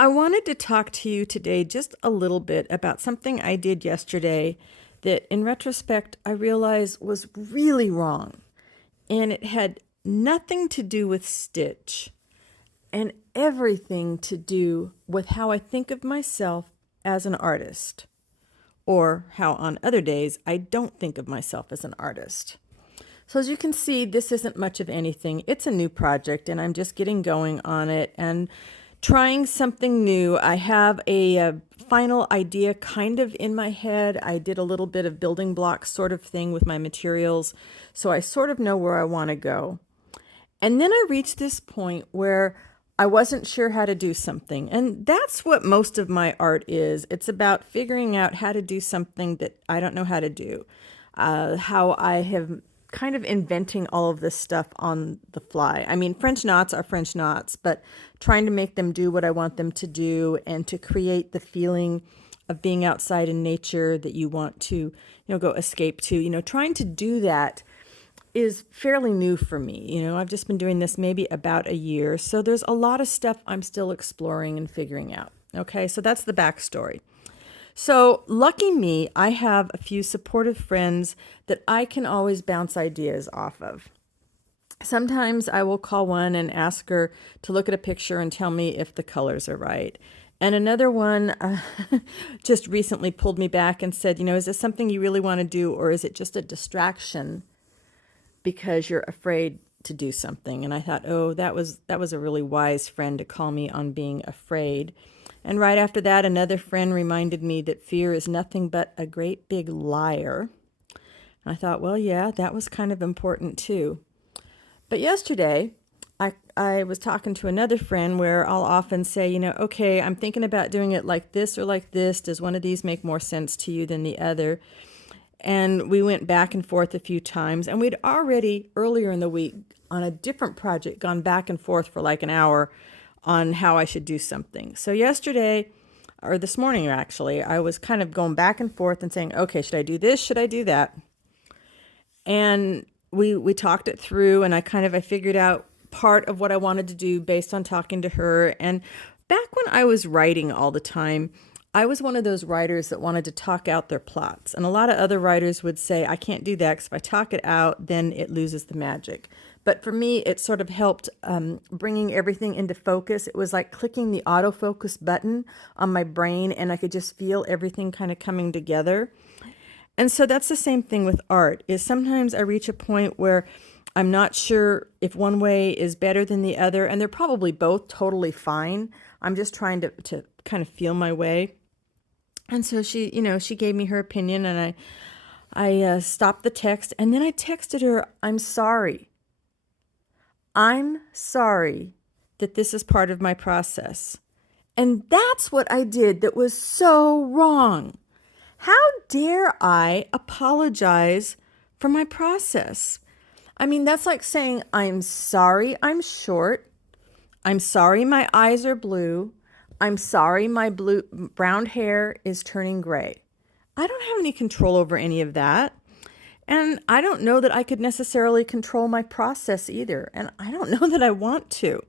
I wanted to talk to you today just a little bit about something I did yesterday that, in retrospect, I realized was really wrong. And it had nothing to do with Stitch and everything to do with how I think of myself as an artist, or how on other days I don't think of myself as an artist. So as you can see, this isn't much of anything. It's a new project and I'm just getting going on it and trying something new. I have a final idea kind of in my head. I did a little bit of building block sort of thing with my materials, so I sort of know where I want to go. And then I reached this point where I wasn't sure how to do something. And that's what most of my art is. It's about figuring out how to do something that I don't know how to do. How I have kind of inventing all of this stuff on the fly. I mean, French knots are French knots, but trying to make them do what I want them to do and to create the feeling of being outside in nature that you want to, go escape to, trying to do that is fairly new for me. I've just been doing this maybe about a year. So there's a lot of stuff I'm still exploring and figuring out. Okay, so that's the backstory. So lucky me, I have a few supportive friends that I can always bounce ideas off of. Sometimes I will call one and ask her to look at a picture and tell me if the colors are right. And another one just recently pulled me back and said, is this something you really want to do, or is it just a distraction because you're afraid to do something? And I thought, oh, that was a really wise friend to call me on being afraid. And right after that, another friend reminded me that fear is nothing but a great big liar. And I thought, well, yeah, that was kind of important too. But yesterday, I was talking to another friend where I'll often say, okay, I'm thinking about doing it like this or like this. Does one of these make more sense to you than the other? And we went back and forth a few times. And we'd already, earlier in the week, on a different project, gone back and forth for like an hour on how I should do something. So yesterday, or this morning actually, I was kind of going back and forth and saying, okay, should I do this? Should I do that? And we talked it through, and I figured out part of what I wanted to do based on talking to her. And back when I was writing all the time, I was one of those writers that wanted to talk out their plots. And a lot of other writers would say, I can't do that because if I talk it out, then it loses the magic. But for me, it sort of helped bringing everything into focus. It was like clicking the autofocus button on my brain, and I could just feel everything kind of coming together. And so that's the same thing with art, is sometimes I reach a point where I'm not sure if one way is better than the other, and they're probably both totally fine. I'm just trying to kind of feel my way. And so she gave me her opinion, and I stopped the text, and then I texted her, I'm sorry. I'm sorry that this is part of my process. And that's what I did that was so wrong. How dare I apologize for my process? I mean, that's like saying, I'm sorry I'm short. I'm sorry my eyes are blue. I'm sorry my brown hair is turning gray. I don't have any control over any of that. And I don't know that I could necessarily control my process either. And I don't know that I want to.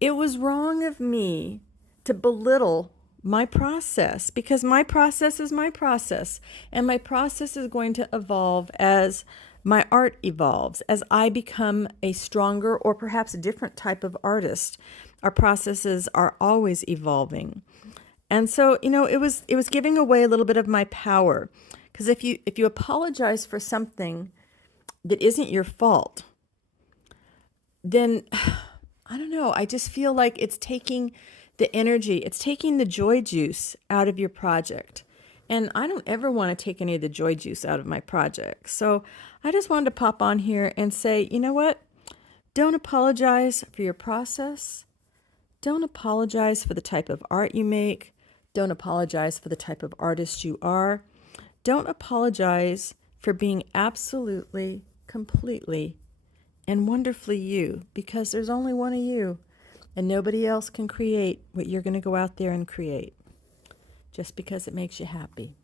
It was wrong of me to belittle my process, because my process is my process. And my process is going to evolve as my art evolves, as I become a stronger or perhaps a different type of artist. Our processes are always evolving. And so, it was giving away a little bit of my power. Because if you apologize for something that isn't your fault, then I don't know, I just feel like it's taking the energy, it's taking the joy juice out of your project. And I don't ever want to take any of the joy juice out of my project. So I just wanted to pop on here and say, you know what? Don't apologize for your process. Don't apologize for the type of art you make. Don't apologize for the type of artist you are. Don't apologize for being absolutely, completely, and wonderfully you, because there's only one of you, and nobody else can create what you're going to go out there and create just because it makes you happy.